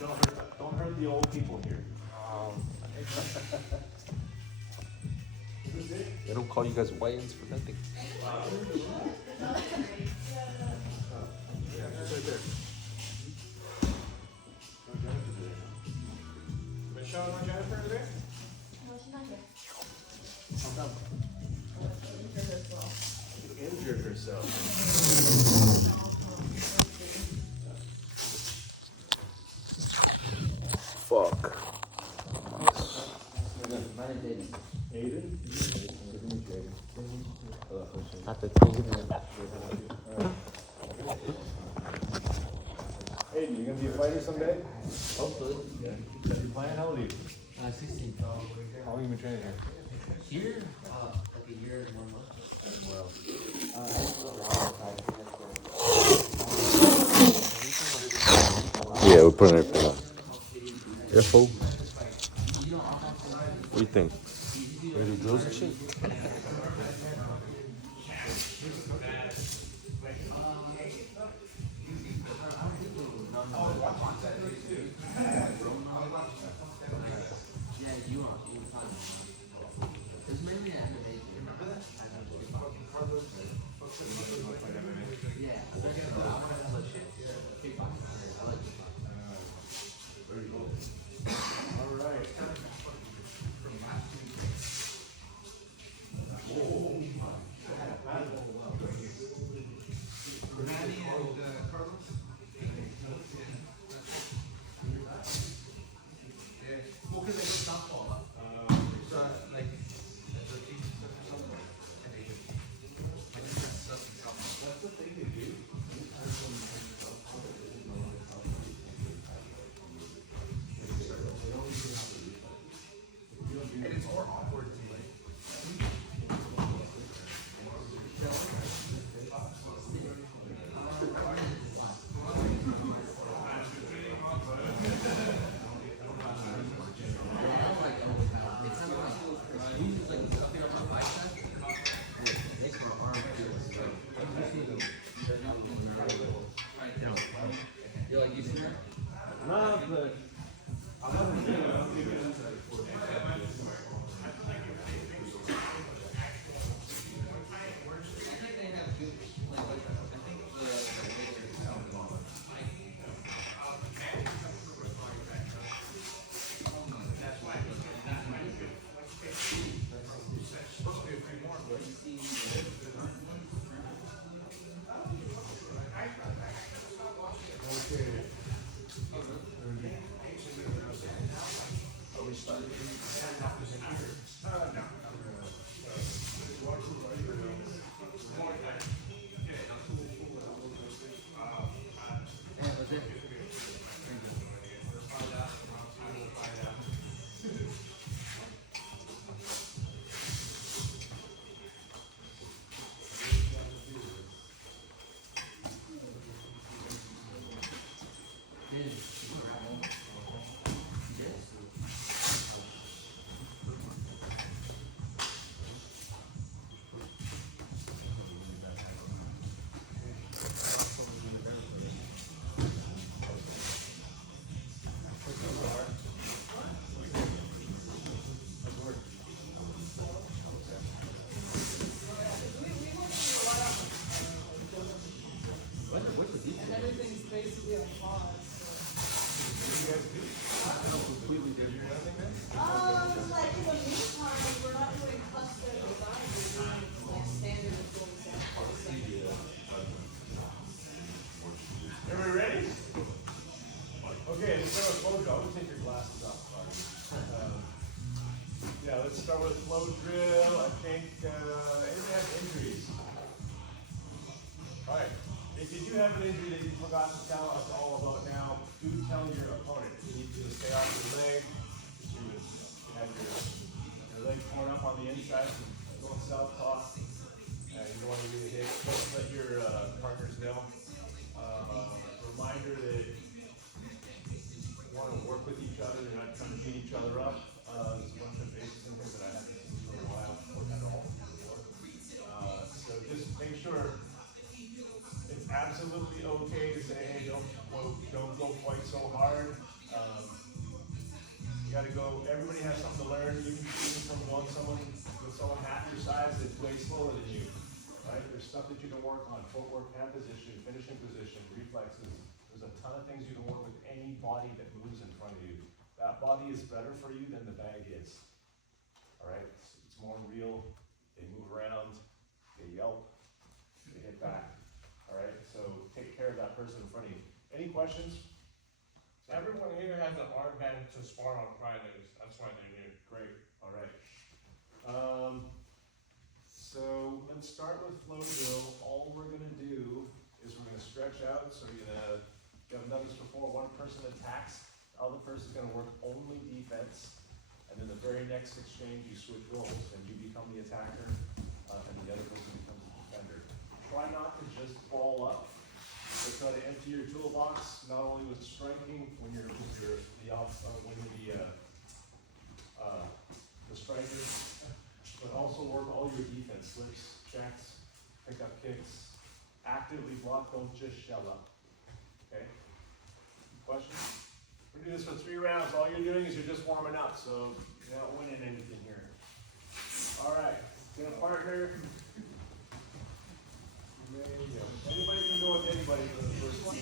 Don't hurt the old people here. They don't call you guys Wayans for nothing. Yeah, it's right there. Michelle or Jennifer today? No, she's not here. How come? Injured herself. Fuck. Aiden? Not the thing. Aiden, you gonna be a fighter someday? Hopefully. Yeah. You playing? How old are you? 16. How long have you been training here? Here? Like a year and 1 month. Well. Yeah, we're putting it for yeah, fool. What do you think? We do drills and shit? No, but I'm not gonna do it. Like in the meantime, we're not doing cluster design, we're doing like standard and full example. Are we ready? Okay, let's start with flow drill. I'm gonna take your glasses off. Yeah, let's start with flow drill. I think anybody have injuries? All right. If you do have an injury that you forgot to tell us all about now, do tell your opponent. You need to stay off your leg. You have your leg torn up on the inside, going south-paw. You don't want to really hit. Just let your partners know. Reminder that you want to work with each other. You're not trying to beat each other up. There's a bunch of basic things that I haven't seen for a while or at all before. So just make sure it's absolutely okay to say, hey, don't go quite so hard. You gotta go, everybody has something to learn, even from someone half your size that's way slower than you, right? There's stuff that you can work on, footwork, hand position, finishing position, reflexes. There's a ton of things you can work with any body that moves in front of you. That body is better for you than the bag is, all right? It's more real, they move around, they yelp, they hit back, all right? So take care of that person in front of you. Any questions? Everyone here has an arm band to spar on Fridays. That's why they're here. Great, all right. So let's start with flow drill. All we're gonna do is we're gonna stretch out. So you haven't done this before. One person attacks, the other person's gonna work only defense. And then the very next exchange, you switch roles and you become the attacker, and the other person becomes the defender. Try not to just ball up. So try to empty your toolbox, not only with striking when you're the striker, but also work all your defense, slips, checks, pick up kicks, actively block, don't just shell up. Okay? Questions? We're gonna do this for 3 rounds. All you're doing is you're just warming up, so you're not winning anything here. All right, get a partner. There you go. Anybody can go with anybody for the first one.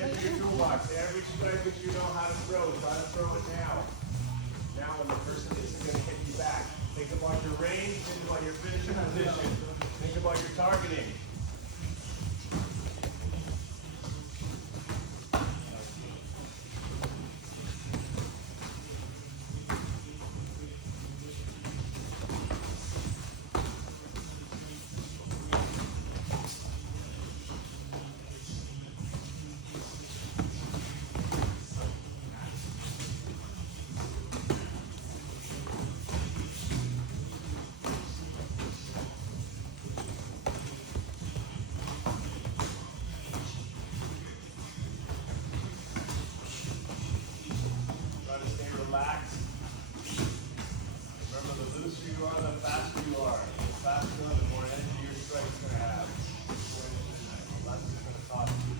Empty your toolbox. Every strike that you know how to throw, try to throw it now. Now when the person isn't going to hit you back. Think about your range, think about your finishing position, think about your targeting. Try to stay relaxed. Remember, the looser you are, the faster you are. The faster, the more energy your strike's going to have. The less it's going to cost you.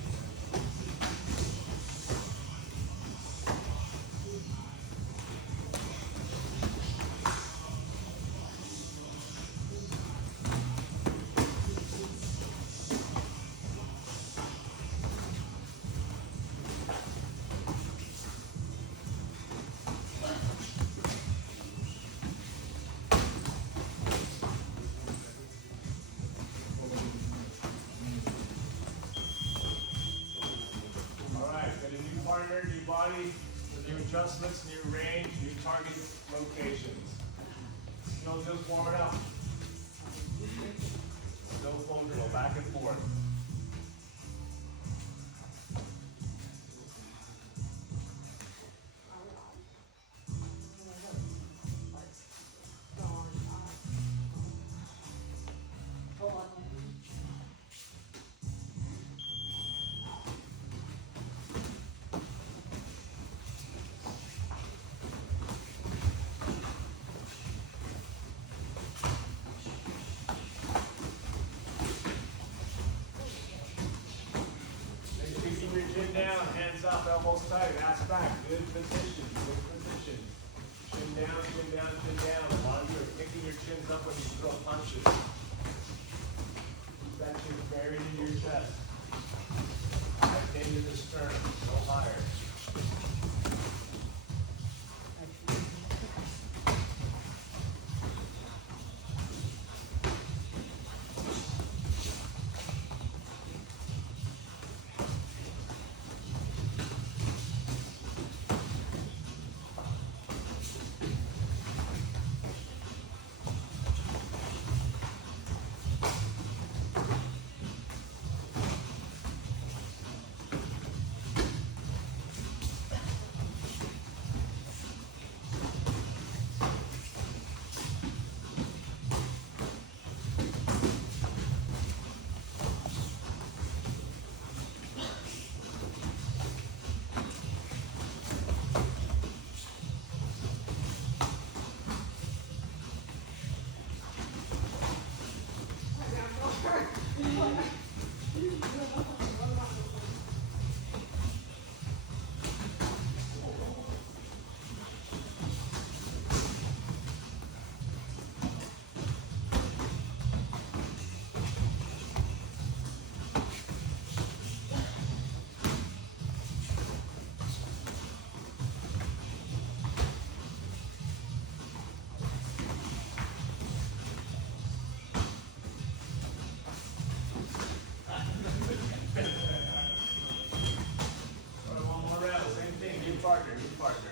Partner, new body, new adjustments, new range, new target locations. Still just warming up. Still flow drill, back and forth. Chin down, hands up, elbows tight, ass back. Good position, good position. Chin down, chin down, chin down. A lot of you are kicking your chins up when you throw punches. Keep that chin buried in your chest. Back into the sternum, no higher. partner.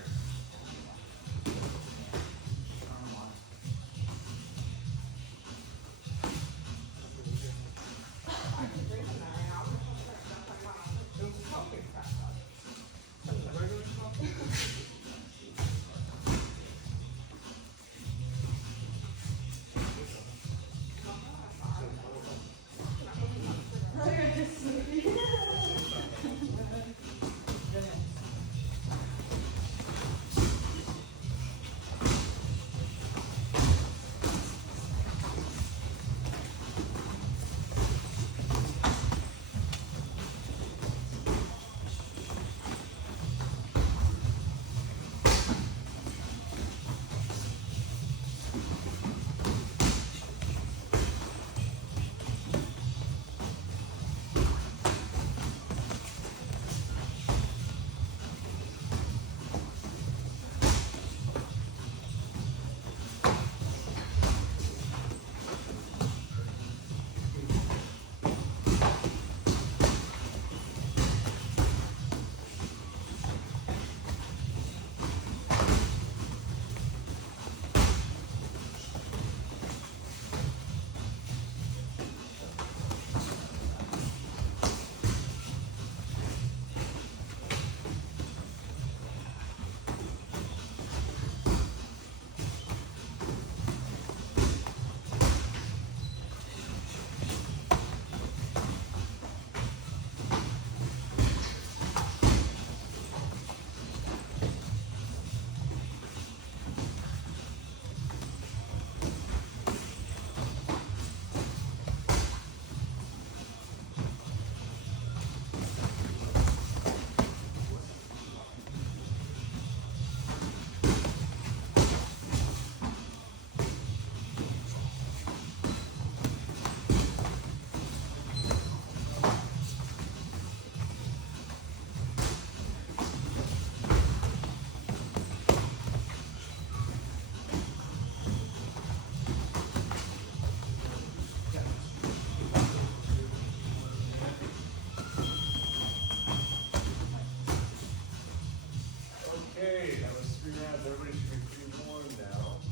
Okay, that was 3 rounds. Everybody should be pretty warm now.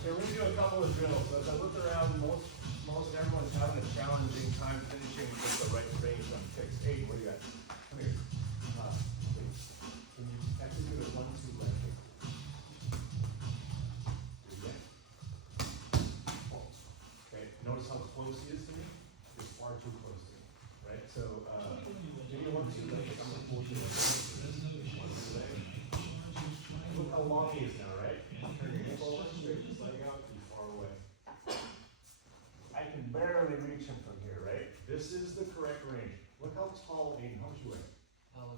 Okay, we're gonna do a couple of drills. So as I look around, most everyone's having a challenging time finishing with the right range on kicks. Hey, what do you got? Come here. Please. Can you actually do a 1-2 leg kick? Again. Okay, notice how close he is to me? He's far too close to me, right? So, give me a 1-2 leg kick. I'm gonna pull you in. 1-2 leg. Look how long he is now, right? Turn your hip over, straighten his leg out, he's far away. I can barely reach him from here, right? This is the correct range. Look how tall Aiden, how much you weigh?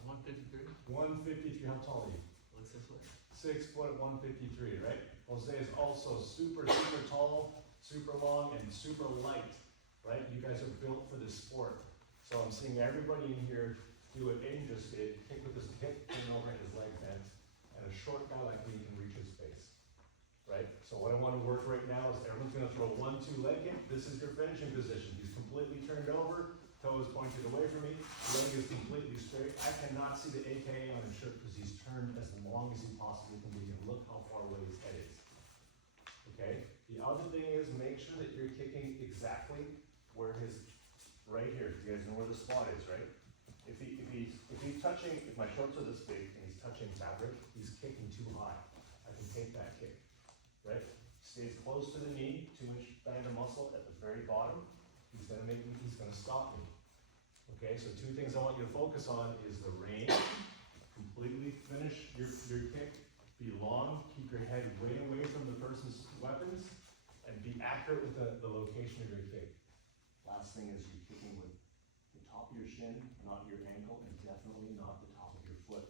153. 153, how tall are you? Looks this way. 6 foot 153, right? Jose is also super tall, super long, and super light, right? You guys are built for this sport. So I'm seeing everybody in here do what Aiden just did, kick with his hip, turn over, and his leg bent. And a short guy like me can reach his face, right? So what I want to work right now is everyone's going to throw 1-2 leg kick. This is your finishing position. He's completely turned over, toe is pointed away from me, leg is completely straight. I cannot see the AKA on his shirt because he's turned as long as he possibly can be, and look how far away his head is. Okay? The other thing is make sure that you're kicking exactly where his, right here. You guys know where the spot is, right? If he's touching, if my shorts are this big and he's touching fabric, he's kicking too high. I can take that kick, right? Stays close to the knee, 2-inch band of muscle at the very bottom. He's gonna stop me. Okay, so 2 things I want you to focus on is the range, completely finish your kick, be long, keep your head way away from the person's weapons, and be accurate with the location of your kick. Last thing is you're kicking with the top of your shin, not your ankle, and definitely not the top of your foot.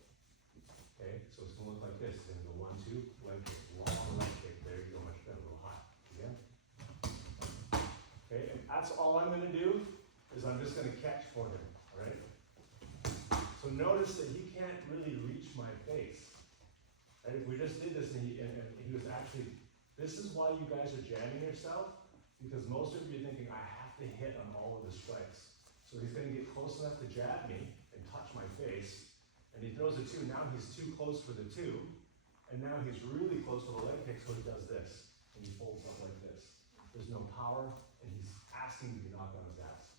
Okay, so it's gonna look like this. It's gonna go 1-2, leg kick, long leg kick. There you go, much better, a little high. Again. Okay, and that's all I'm gonna do is I'm just gonna catch for him, all right? So notice that he can't really reach my face. Right? If we just did this and he was actually, this is why you guys are jamming yourself, because most of you are thinking, I have to hit on all of the strikes. So he's gonna get close enough to jab me and touch my face, And he throws a 2, now he's too close for the 2, and now he's really close for the leg kick, so he does this, and he folds up like this. There's no power, and he's asking to be knocked on his ass.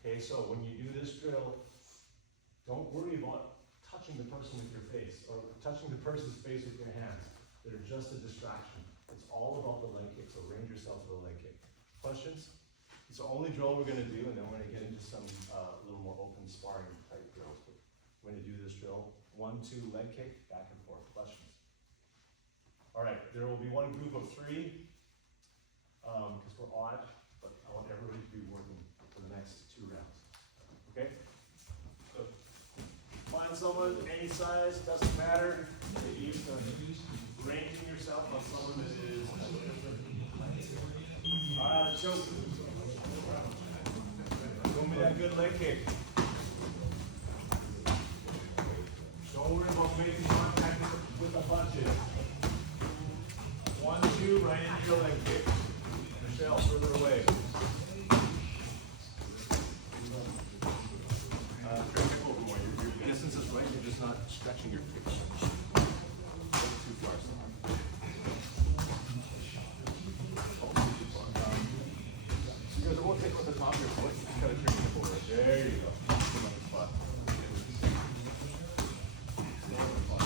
Okay, so when you do this drill, don't worry about touching the person with your face, or touching the person's face with your hands. They're just a distraction. It's all about the leg kick, so range yourself to the leg kick. Questions? It's the only drill we're gonna do, and then we're gonna get into some little more open sparring type drills. But we're gonna do this drill, 1, 2, leg kick, back and forth. Questions? All right, there will be one group of 3, because we're odd, but I want everybody to be working for the next 2 rounds. Okay? So, find someone, any size, doesn't matter. Get used to ranging yourself on someone that is. All right, choke. Show me that good leg kick. Don't worry about making contact with the punches. 1, 2, right into your leg kick. Michelle, further away. Your innocence is right, you're just not stretching your kicks. Too far. Because it won't take with the top of your foot, you just gotta turn your hip over. There you go. Put on the spot. Stay on the spot.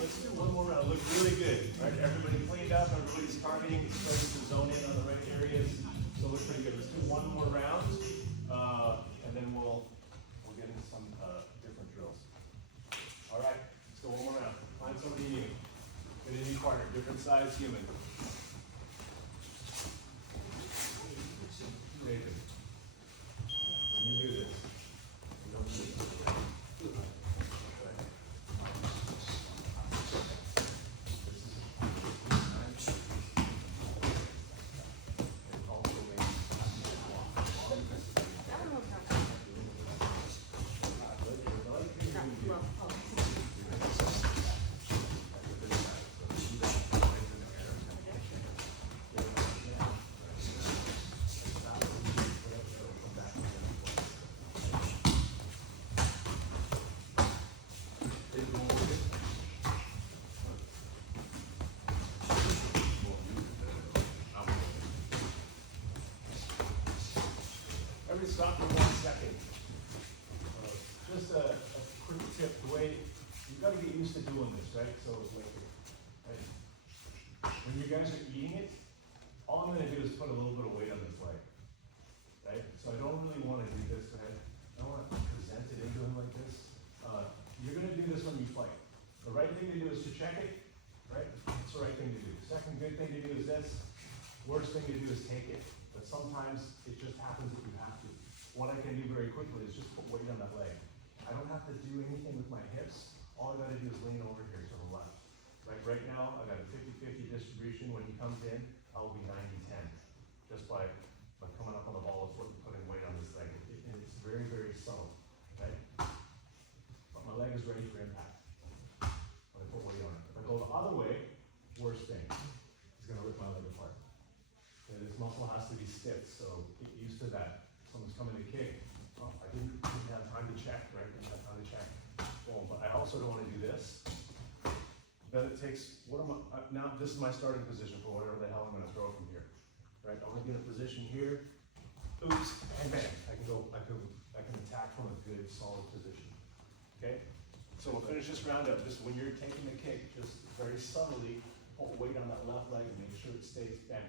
Let's do one more round. Look really good, right? Everybody cleaned up, everybody's targeting, starting to zone in on the right areas. So look pretty good. Let's do one more round, and then we'll get into some different drills. All right, let's go one more round. Find somebody new. Get a new partner, different size human. David, when you do this, you don't need to. Stop for 1 second. Just a quick tip. The way you've got to get used to doing this, right? So like, when you guys are eating it, all I'm going to do is put a little bit of weight on this leg, right? So I don't really want to do this. Right? I don't want to present it into him like this. You're going to do this when you fight. The right thing to do is to check it, right? That's the right thing to do. Second good thing to do is this. Worst thing to do is take it. But sometimes it just happens that you have to. What I can do very quickly is just put weight on that leg. I don't have to do anything with my hips. All I gotta do is lean over here to the left. Like right now, I got a 50-50 distribution. When he comes in, I will be 90-10. Just by coming up on the ball of foot and putting weight on this leg. It's very, very subtle, right? But my leg is ready for impact when I put weight on it. If I go the other way, muscle has to be stiff, so get used to that. Someone's coming to kick, oh, I didn't have time to check, right? Didn't have time to check. Boom, but I also don't wanna do this. Then it takes, what am I, now this is my starting position for whatever the hell I'm gonna throw from here, right? I wanna get a position here, oops, and bam, I can attack from a good, solid position, okay? So we'll finish this round up, just when you're taking the kick, just very subtly, put weight on that left leg and make sure it stays bent.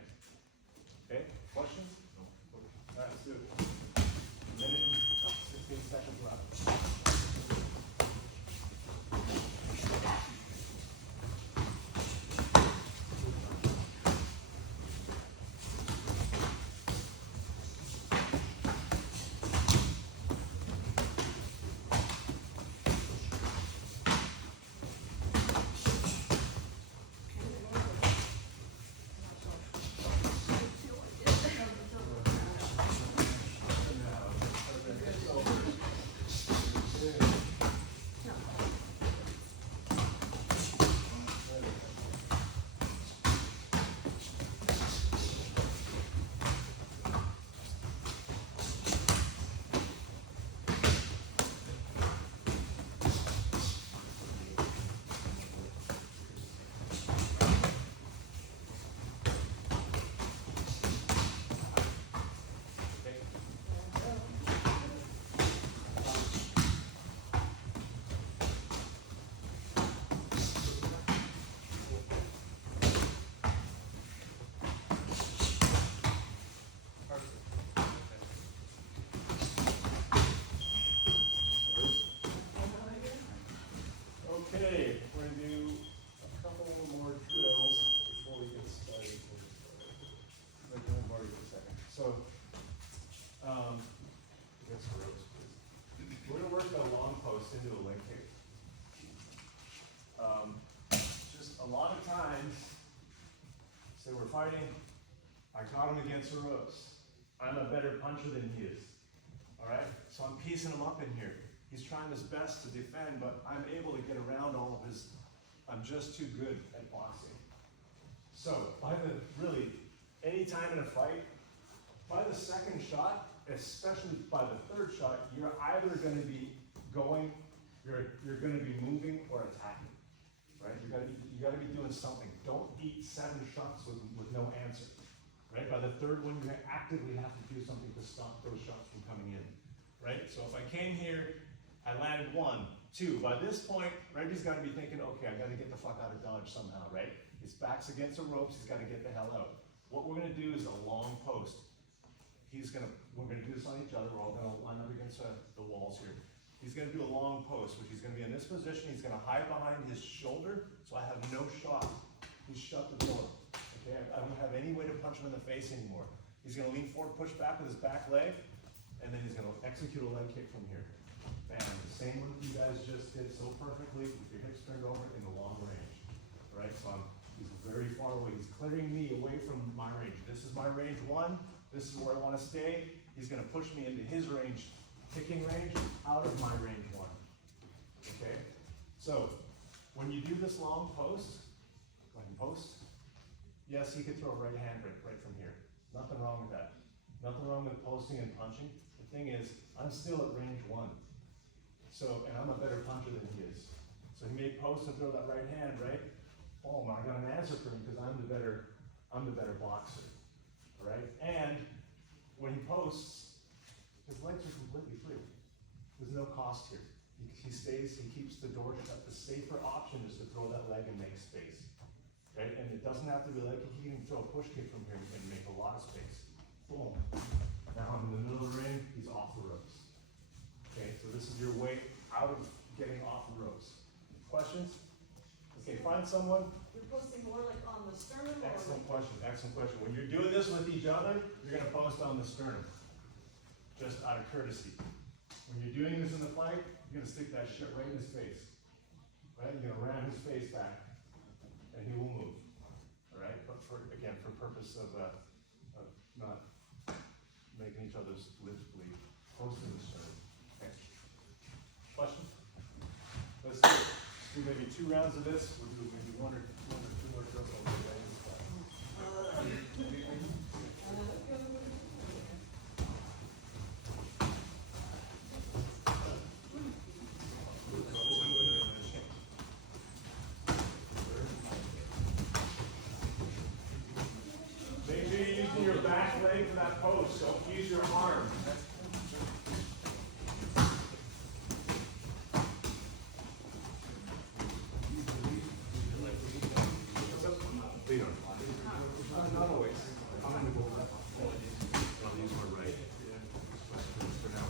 Okay, questions? No. All right, let's do it. Minute and 16 seconds left. Okay, we're gonna do a couple more drills before we get started. Wait, don't worry for a second. So, get some ropes, please. We're gonna work a long post into a leg kick. Just a lot of times, say we're fighting, I caught him against the ropes. I'm a better puncher than he is. All right, so I'm piecing him up in here. He's trying his best to defend, but I'm able to get around all of his, I'm just too good at boxing. So, really, any time in a fight, by the second shot, especially by the third shot, you're either gonna be going, you're gonna be moving or attacking, right? You gotta be doing something. Don't eat 7 shots with no answer, right? By the third one, you actively have to do something to stop those shots from coming in, right? So if I came here, I landed 1, 2. By this point, Reggie's got to be thinking, okay, I got to get the fuck out of Dodge somehow, right? His back's against the ropes. He's got to get the hell out. What we're going to do is a long post. We're going to do this on each other. We're all going to line up against the walls here. He's going to do a long post, which he's going to be in this position. He's going to hide behind his shoulder, so I have no shot. He's shut the door. Okay, I don't have any way to punch him in the face anymore. He's going to lean forward, push back with his back leg, and then he's going to execute a leg kick from here. Bam, the same one you guys just did so perfectly with your hips turned over in the long range. Right, so he's very far away. He's clearing me away from my range. This is my range 1. This is where I want to stay. He's going to push me into his range, kicking range, out of my range 1. Okay, so when you do this long post, yes, he could throw a right hand right from here. Nothing wrong with that. Nothing wrong with posting and punching. The thing is, I'm still at range 1. So, and I'm a better puncher than he is. So he may post and throw that right hand, right? Oh, I got an answer for him because I'm the better boxer, all right? And when he posts, his legs are completely free. There's no cost here. He keeps the door shut. The safer option is to throw that leg and make space, right? And it doesn't have to be like, he can throw a push kick from here and make a lot of space. Boom. Now I'm in the middle of the ring, he's off the ropes. Okay, so this is your way out of getting off the ropes. Questions? Okay, find someone. You're posting more like on the sternum or Excellent like? question, excellent question. When you're doing this with each other, you're gonna post on the sternum, just out of courtesy. When you're doing this in the fight, you're gonna stick that shit right in his face. Right, you're gonna ram his face back, and he will move. All right, but for purpose of not making each other's lips bleed, post in the sternum. Okay. Question? Let's do maybe 2 rounds of this. We'll do maybe 1 or 2 more drills over the way. fighting for that post, don't use your arm. Lead on. Not always. I'm gonna go with that. These were right. For now,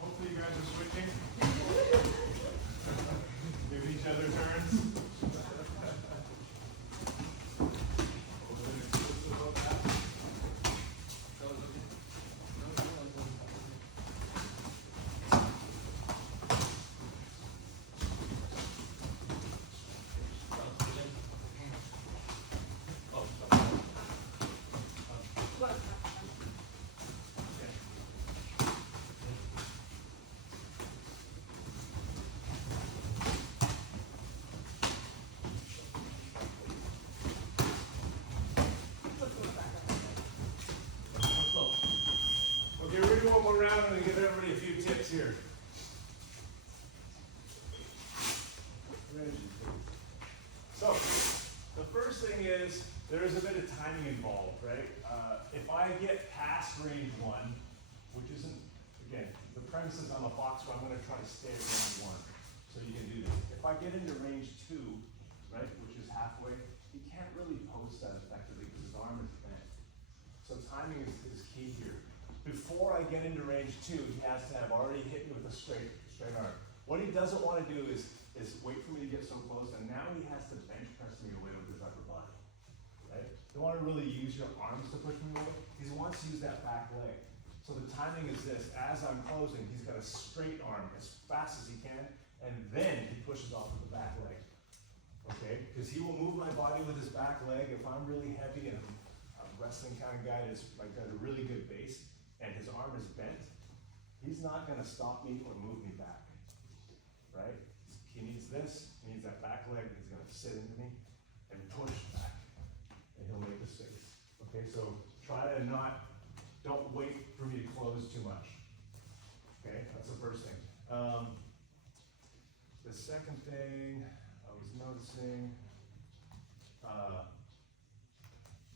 hopefully you guys are switching. Give each other turns. Okay, we're gonna do one more round and give everybody a few tips here. So, the first thing is, there is a bit of timing involved, right? If I get past range 1, which isn't, again, the premise is I'm a boxer, I'm gonna try to stay at range 1. So you can do this. If I get into range 2, right, which is halfway, he can't really post that effectively because his arm is bent. So timing is key here. Before I get into range 2, he has to have already hit me with a straight arm. What he doesn't want to do is wait for me to get so close, and now he has to bench press me away with his upper body. Right? You don't want to really use your arms to push me away. He wants to use that back leg. So the timing is this: as I'm closing, he's got a straight arm as fast as he can, and then he pushes off with the back leg. Okay? Because he will move my body with his back leg. If I'm really heavy and I'm a wrestling kind of guy that's like got a really good base, and his arm is bent, he's not going to stop me or move me back, right? He needs this, he needs that back leg, he's going to sit into me and push back, and he'll make the space. Okay, so try to don't wait for me to close too much. Okay, that's the first thing. The second thing I was noticing,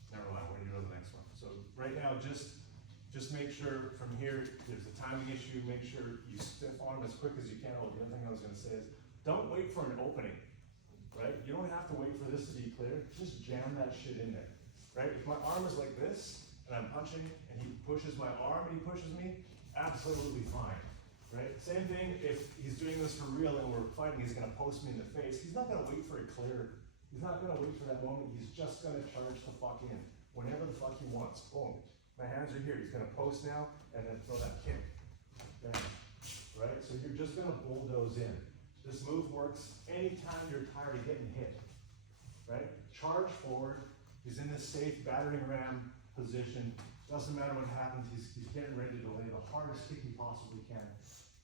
never mind, we're going to go to the next one. So right now, just make sure from here, there's a timing issue, make sure you stiff arm as quick as you can. Oh, the other thing I was gonna say is, don't wait for an opening, right? You don't have to wait for this to be clear, just jam that shit in there, right? If my arm is like this, and I'm punching, and he pushes my arm and he pushes me, absolutely fine, right? Same thing, if he's doing this for real and we're fighting, he's gonna post me in the face, he's not gonna wait for it clear, he's not gonna wait for that moment, he's just gonna charge the fuck in, whenever the fuck he wants, boom. My hands are here, he's gonna post now, and then throw that kick. Bam. Right? So you're just gonna bulldoze in. This move works anytime you're tired of getting hit. Right? Charge forward, he's in this safe battering ram position. Doesn't matter what happens, he's getting ready to lay the hardest kick he possibly can.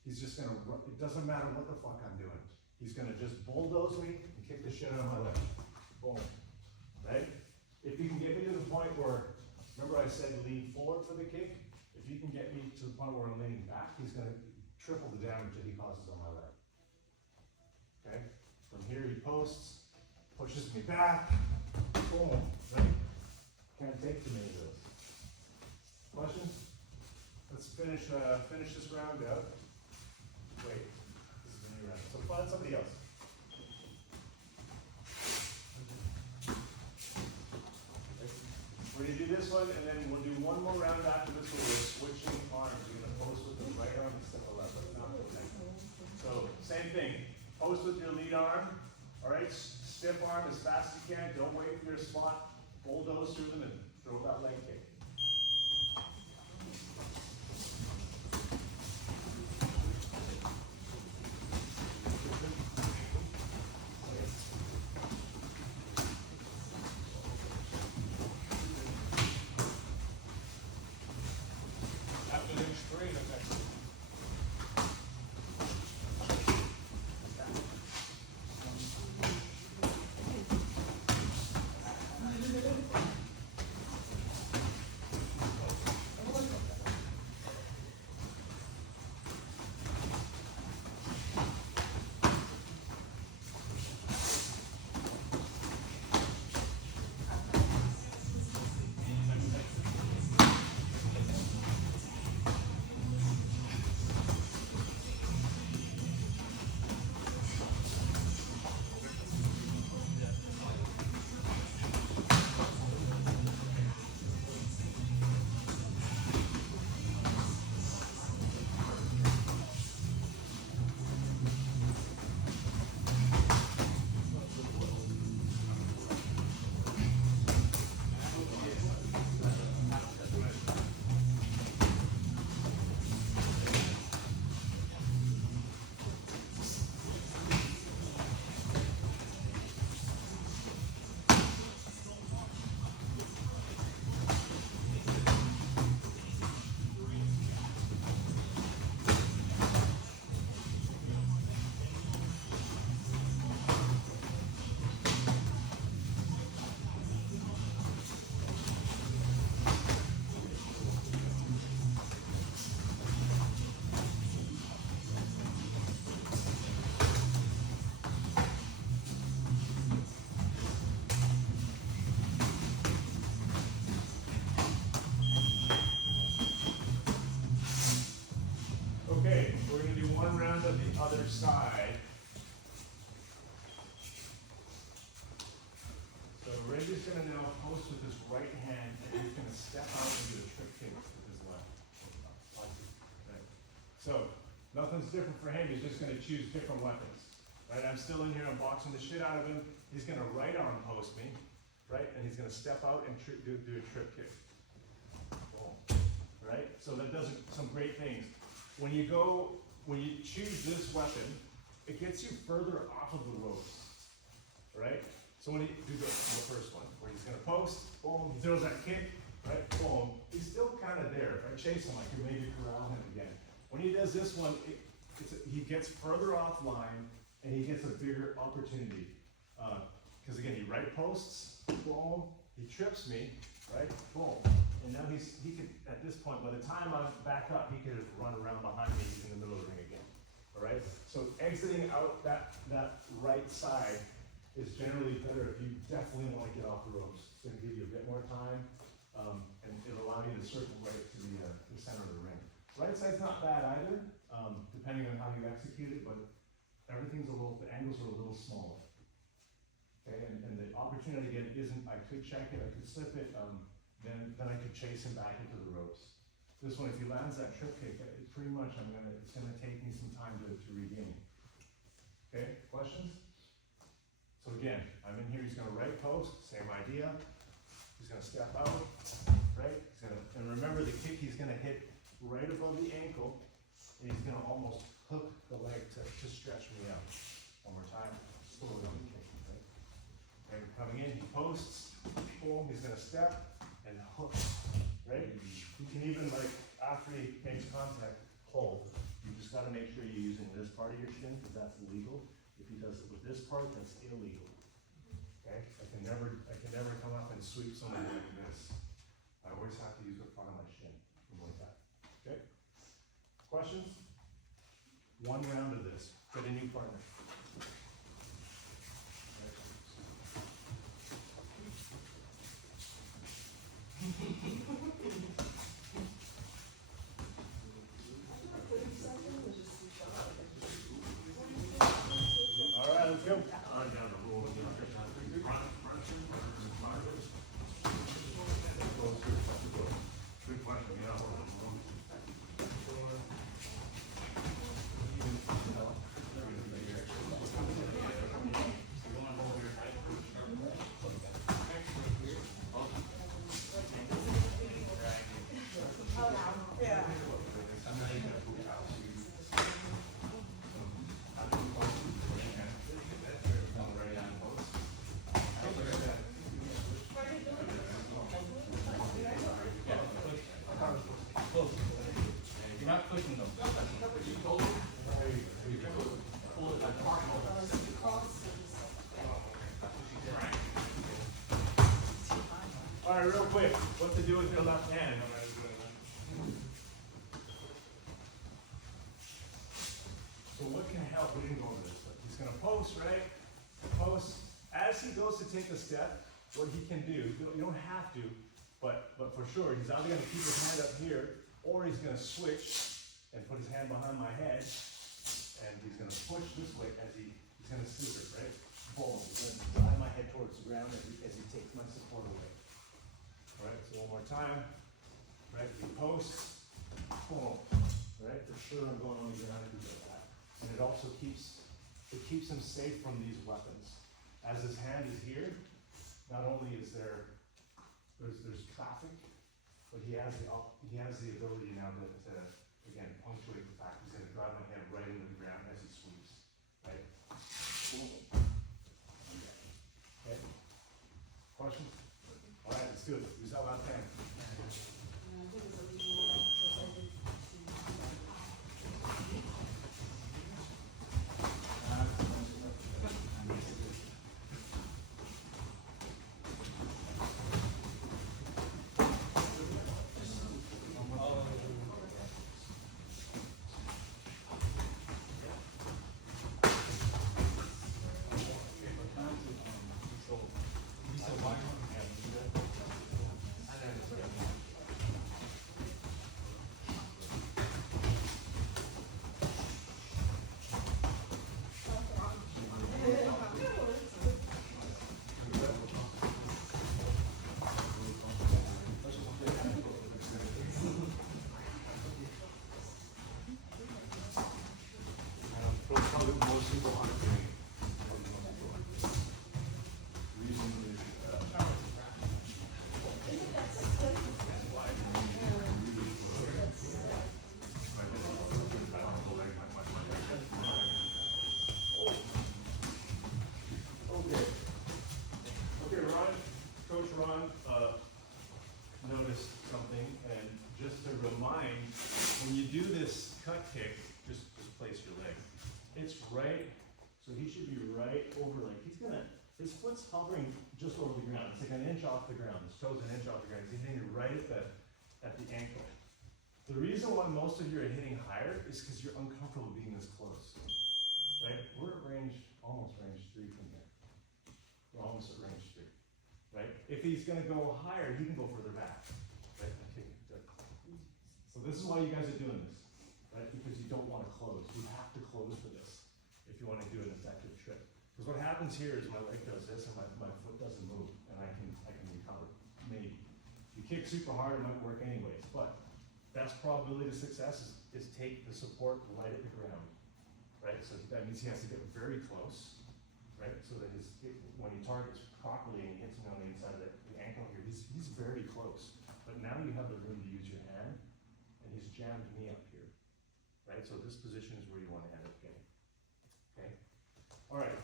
He's just gonna, it doesn't matter what the fuck I'm doing. He's gonna just bulldoze me and kick the shit out of my leg. Boom. Right? If you can get me to the point where, remember I said lean forward for the kick? If you can get me to the point where I'm leaning back, he's going to triple the damage that he causes on my leg. Okay? From here he posts, pushes me back, boom, right? Can't take too many of those. Questions? Let's finish this round out. Wait, this is a new round. So find somebody else. We're going to do this one, and then we'll do one more round after this where we're switching arms. We're going to post with the right arm instead of the left. So, same thing. Post with your lead arm, All right, stiff arm as fast as you can. Don't wait for your spot. Bulldoze through them and throw that leg kick. After the extreme effect. Okay, we're gonna do one round of the other side. So Randy's gonna now post with his right hand, and he's gonna step out and do a trick kick with his left. Right. So, nothing's different for him, he's just gonna choose different weapons. Right, I'm still in here, I'm boxing the shit out of him. He's gonna right arm post me, right, and he's gonna step out and do a trip kick. Boom. Right, so that does some great things. When you choose this weapon, it gets you further off of the ropes, right? So when you do the first one, where he's gonna post, boom, he throws that kick, right, boom, he's still kind of there. If I chase him, I can maybe corral him again. When he does this one, he gets further offline, and he gets a bigger opportunity. Because again, he right posts, boom, he trips me, right, boom. And now he could, at this point, by the time I'm back up, he could run around behind me in the middle of the ring again. All right? So exiting out that right side is generally better if you definitely want to get off the ropes. It's going to give you a bit more time, and it'll allow you to circle right to the center of the ring. Right side's not bad either, depending on how you execute it, but the angles are a little smaller. Okay, and the opportunity again isn't, I could check it, I could slip it, then I could chase him back into the ropes. This one, if he lands that trip kick, it's pretty much, it's gonna take me some time to regain. Okay, questions? So again, I'm in here, he's gonna right post, same idea. He's gonna step out, right? And remember the kick, he's gonna hit right above the ankle, and he's gonna almost hook the leg to stretch me out. One more time, slowly on the kick, right? And coming in, he posts, boom, he's gonna step, and hook, right? You can even, like, after he makes contact, hold. You just gotta make sure you're using this part of your shin, because that's legal. If he does it with this part, that's illegal. Okay? I can never come up and sweep somebody like this. I always have to use the front of my shin, something like that. Okay? Questions? One round of this. Get a new partner. All right, let's go. All right, real quick, what to do with your left hand. So what can help? We didn't go over this, but he's gonna post, right? Post. As he goes to take a step, what he can do, you don't have to, but for sure, he's either gonna keep his hand up here, or he's gonna switch and put his hand behind my head, and he's gonna push this way as he's gonna scissor, right? Boom, he's gonna drive my head towards the ground as he takes my support away. All right, so one more time, right, he posts, boom, right, for sure I'm going on the ground if he does that. And it also keeps him safe from these weapons. As his hand is here, not only is there's traffic, but he has the ability now to again punctuate the fact he's gonna drive my hand right into the ground as he sweeps, right? Okay. Questions? All right, let's do it. Use that left hand. Noticed something, and just to remind, when you do this cut kick, just place your leg. It's right, so he should be right over, like his foot's hovering just over the ground. It's like an inch off the ground. His toes an inch off the ground. He's hitting right at the ankle. The reason why most of you are hitting higher is because you're uncomfortable being this close, right? We're at almost range 3 from here. We're almost at range 3. Right? If he's going to go higher, he can go further back. Right? Okay, good. So this is why you guys are doing this, right? Because you don't want to close. You have to close for this if you want to do an effective trick. Because what happens here is my leg does this and my foot doesn't move, and I can recover. Maybe. If you kick super hard, it might work anyways. But that's probability of success is take the support right at the ground. Right? So that means he has to get very close. Right? So that when he targets properly and he hits me on the inside of the ankle here, he's very close. But now you have the room to use your hand, and he's jammed me up here. Right? So this position is where you want to end up getting. Okay? All right.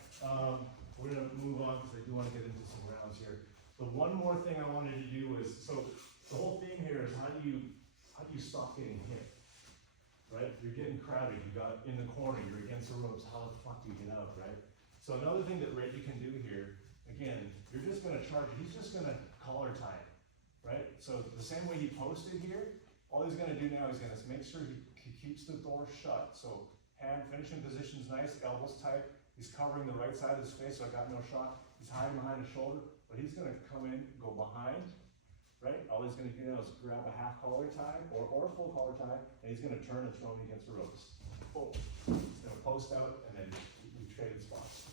We're going to move on because I do want to get into some rounds here. The one more thing I wanted to do is, so the whole theme here is how do you stop getting hit? Right? You're getting crowded. You got in the corner. You're against the ropes. How the fuck do you get out? Right? So another thing that Reggie can do here, again, you're just going to charge it. He's just going to collar tie it, right? So the same way he posted here, all he's going to do now is going to make sure he keeps the door shut. So hand finishing position's nice, elbows tight. He's covering the right side of his face, so I got no shot. He's hiding behind his shoulder, but he's going to come in, go behind, right? All he's going to do now is grab a half collar tie or a full collar tie, and he's going to turn and throw me against the ropes. Boom. He's going to post out, and then we traded spots.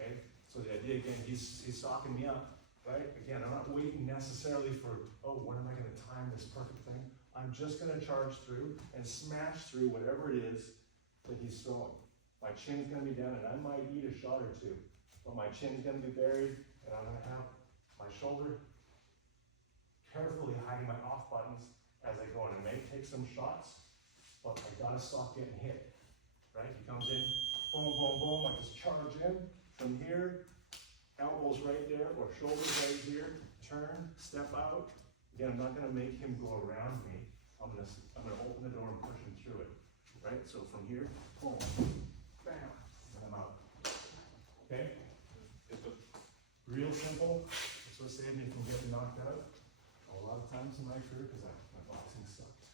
Okay, so the idea again, he's stalking me up, right? Again, I'm not waiting necessarily for, oh, when am I going to time this perfect thing? I'm just going to charge through and smash through whatever it is that he's throwing. My chin's going to be down, and I might eat a shot or two, but my chin's going to be buried, and I'm going to have my shoulder carefully hiding my off buttons as I go in. I may take some shots, but I got to stop getting hit, right? He comes in, boom, boom, boom, I just charge in. From here, elbows right there, or shoulders right here, turn, step out. Again, I'm not going to make him go around me. I'm going to open the door and push him through it. Right? So from here, boom, bam, and I'm out. Okay? Real simple. That's what saved me from getting knocked knocked out a lot of times in my career because my boxing sucked.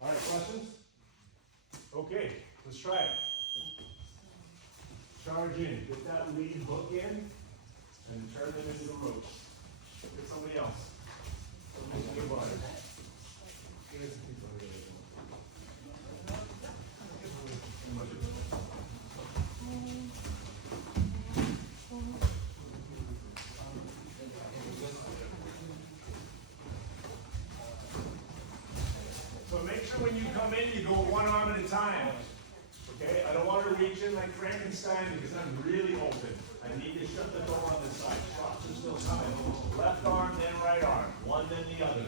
All right, questions? Okay, let's try it. Charge in, get that lead hook in, and turn them into the ropes. Get somebody else. Somebody nearby. So make sure when you come in, you go one arm at a time. Okay? I don't want to reach in like Frankenstein because I'm really open. I need to shut the door on this side. Shots are still coming. Left arm, then right arm. One, then the other.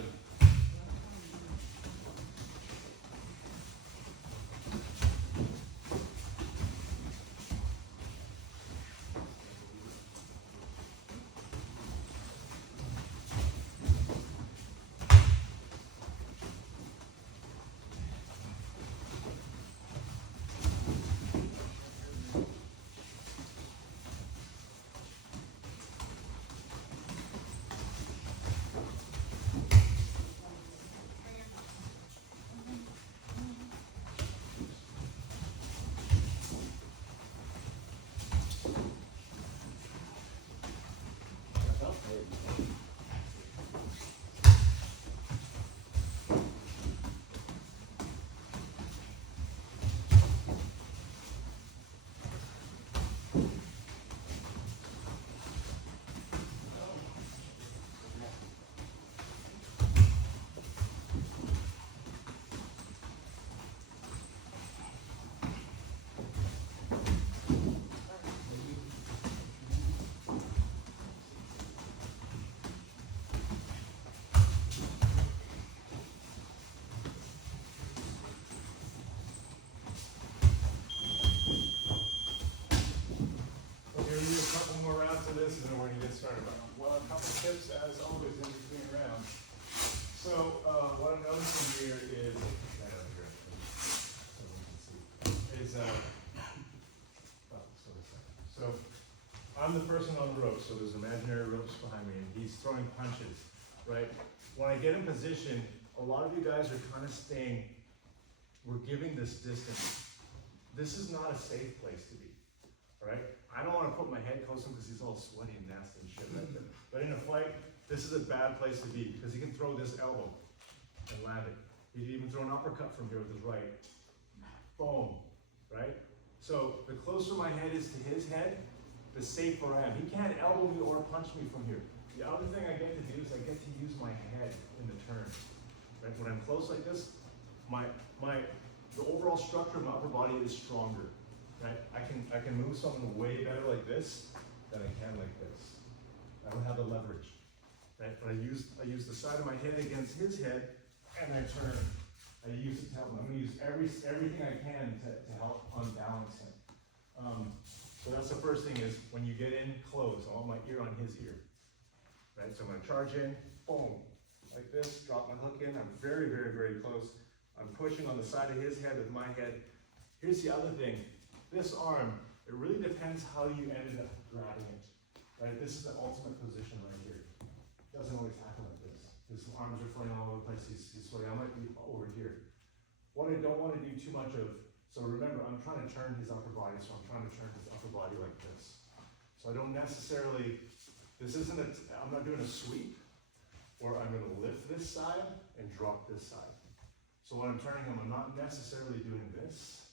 This and then we're going to get started. Well, a couple tips as always in between rounds. So what I'm noticing here is so I'm the person on the rope, so there's imaginary ropes behind me, and he's throwing punches, right? When I get in position, a lot of you guys are kind of staying. We're giving this distance. This is not a safe place to be, all right? I don't want to put my head close to him because he's all sweaty and nasty and shit. But in a fight, this is a bad place to be because he can throw this elbow and land it. He can even throw an uppercut from here with his right. Boom, right? So the closer my head is to his head, the safer I am. He can't elbow me or punch me from here. The other thing I get to do is I get to use my head in the turn. Right? When I'm close like this, the overall structure of my upper body is stronger. Right? I can move something way better like this than I can like this. I don't have the leverage. Right? But I use the side of my head against his head and I turn. I use it to help him. I'm going to use everything I can to help unbalance him. So that's the first thing is when you get in close, I want my ear on his ear. Right? So I'm going to charge in, boom, like this, drop my hook in. I'm very, very, very close. I'm pushing on the side of his head with my head. Here's the other thing. This arm, it really depends how you ended up grabbing it, right? This is the ultimate position right here. It doesn't always happen like this. His arms are flying all over the place. He's sweaty. I might be over here. What I don't want to do too much of, so remember, I'm trying to turn his upper body, so I'm trying to turn his upper body like this. So I don't necessarily, I'm not doing a sweep, or I'm going to lift this side and drop this side. So when I'm turning him, I'm not necessarily doing this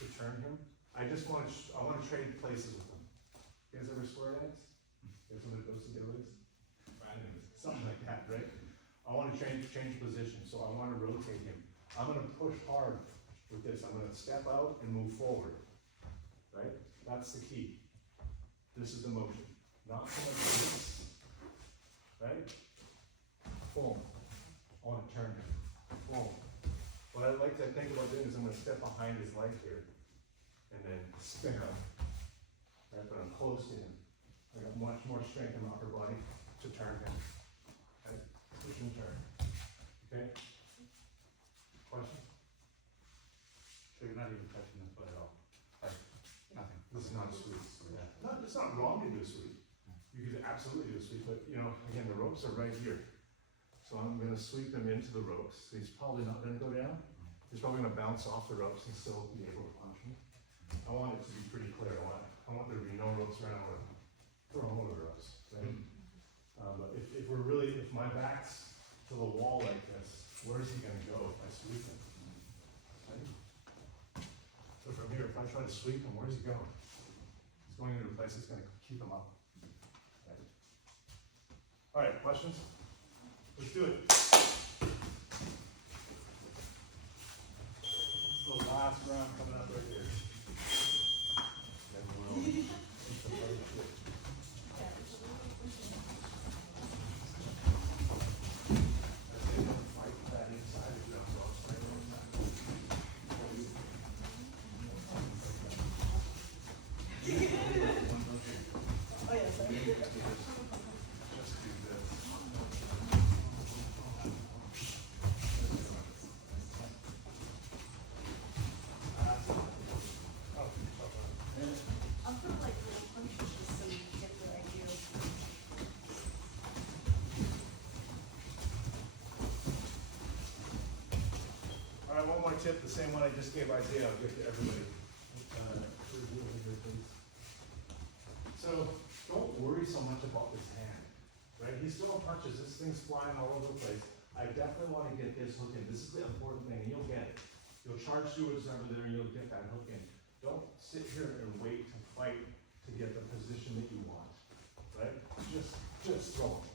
to turn him. I want to trade places with him. You guys ever square dance? You guys know what those together is? Something like that, right? I want to change position, so I want to rotate him. I'm going to push hard with this. I'm going to step out and move forward, right? That's the key. This is the motion. Not so much this, right? Boom. I want to turn him. Boom. What I'd like to think about doing is I'm going to step behind his leg here and then spin up. Right, but I'm close to him. I got much more strength in my upper body to turn him. Okay? Push and turn. Okay? Questions? So you're not even touching this foot at all? Like, nothing? This is not a sweep. Yeah. No, it's not wrong to do a sweep. You could absolutely do a sweep, but you know, again, the ropes are right here. So I'm gonna sweep him into the ropes. He's probably not gonna go down. He's probably gonna bounce off the ropes and still be able to punch me. I want it to be pretty clear. I want there to be no ropes right now. Throw him over the ropes, right? But if my back's to the wall like this, where's he gonna go if I sweep him? Right? So from here, if I try to sweep him, where's he going? He's going into a place that's gonna keep him up. Right? All right, questions? Let's do it. This is the last round coming up right here. Then we'll I'll put like little punches just so you get the idea. All right, one more tip, the same one I just gave Isaiah, I'll give to everybody. So don't worry so much about this hand, right? He's throwing punches, this thing's flying all over the place. I definitely want to get this hook in. This is the important thing, and you'll get it. You'll charge through it over there and you'll get that hook in. Don't sit here and wait to fight to get the position that you want, right? Just throw it,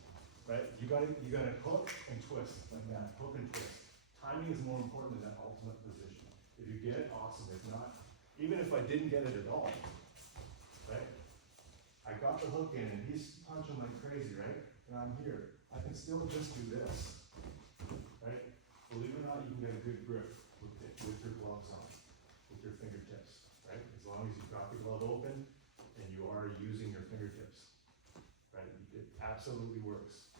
right? You gotta hook and twist like that, hook and twist. Timing is more important than that ultimate position. If you get it, awesome. If not, even if I didn't get it at all, right? I got the hook in and he's punching like crazy, right? And I'm here. I can still just do this, right? Believe it or not, you can get a good grip with your gloves on, with your fingertips, right? As long as you've got the glove open and you are using your fingertips, right? It absolutely works.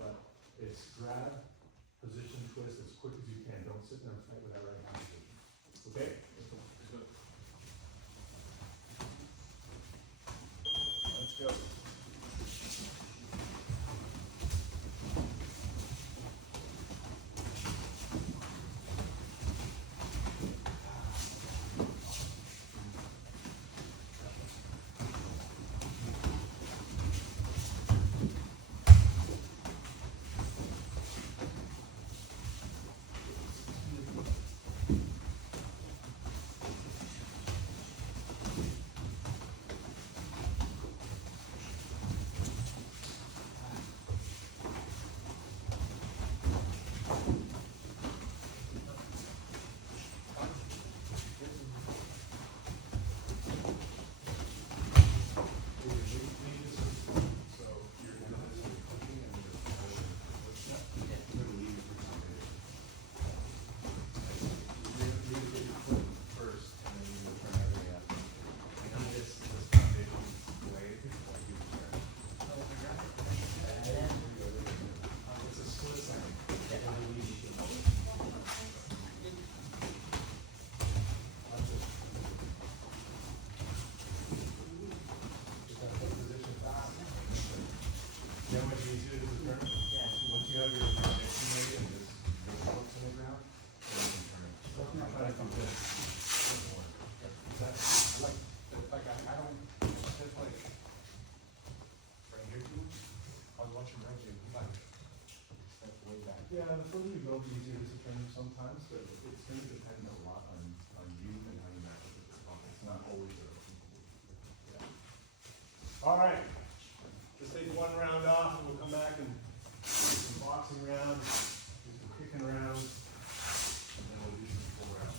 But it's grab, position, twist as quick as you can. Don't sit there and fight with that right hand position. Okay? Let's go. Yeah, the further you go, the easier it is to train sometimes, but it's going to depend a lot on you and how you match up with this ball. It's not always a yeah. All right, let's take one round off and we'll come back and do some boxing rounds, do some kicking rounds, and then we'll do some full rounds.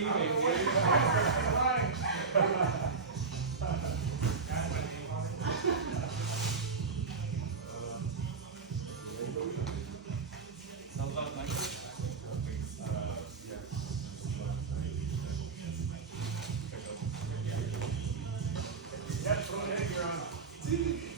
teammate, dude. Thumbs up, Mike. Yes, go ahead, you're on.